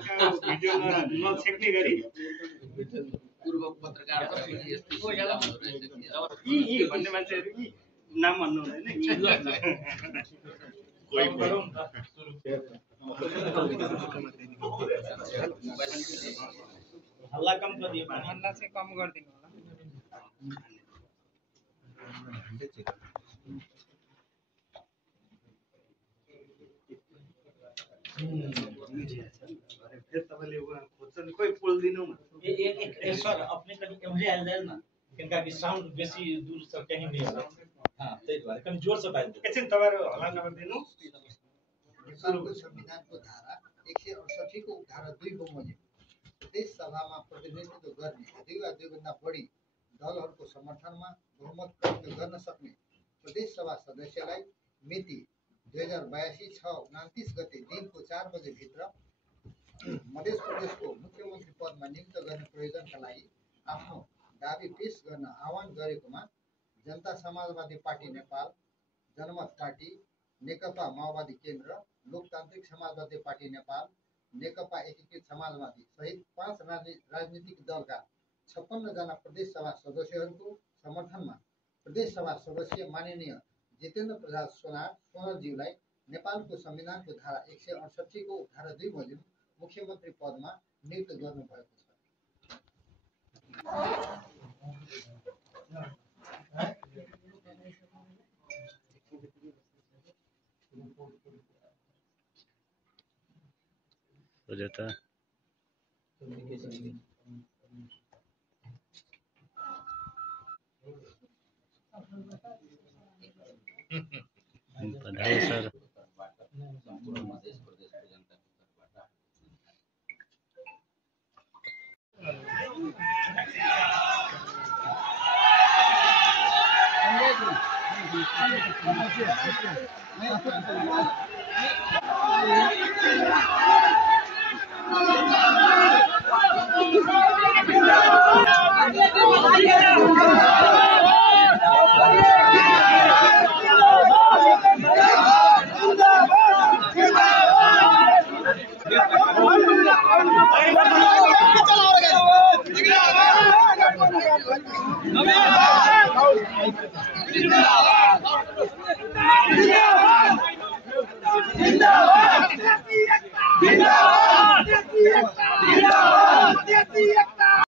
भिडियोमा नछेक्ने गरी पूर्व पत्रकार यी भन्ने मान्छेहरू यी नाम भन्नु हुँदैन हल्ला कम गरिदियो हल्ला चाहिँ कम गरिदिनु होला फिर तपाईँले खोज्छन् कोही पोल दिनु सर अपने कहीं एवढे आ जाए ना इनका की साउंड बेसी दूर से कहीं नहीं होगा हां त्यही भएर कम जोर से बात एकछिन तपाईहरु हल्ला नगरिदिनु नेपालको संविधानको धारा 168 को धारा 2 बमोजिम देश सभामा प्रतिनिधित्व गर्ने दुई वा दुईभन्दा बढी दलहरूको समर्थनमा बहुमत प्राप्त गर्न सक्ने प्रदेश सभा सदस्यलाई मिति 2082 6 29 गते दिनको 4 बजे भित्र मध्य प्रदेशको मुख्यमन्त्री पदमा नियुक्त गर्ने प्रयोजनका लागि आफ्नो दाबी पेश गर्न आह्वान गरेकोमा जनता समाजवादी पार्टी नेपाल, जनमत पार्टी, नेकपा माओवादी केन्द्र, लोकतान्त्रिक समाजवादी पार्टी नेपाल, नेकपा एकीकृत समाजवादी सहित 5 राजनीतिक दलका 56 जना प्रदेश सभा सदस्यहरूको समर्थनमा प्रदेश सभा सदस्य माननीय जितेन्द्र प्रसाद सोनारज्यूलाई नेपालको संविधानको धारा 168 को धारा 2 बमोजिम मुख्यमन्त्री पदमा नियुक्त गर्नुभएको छ। बधाई सर। Amen.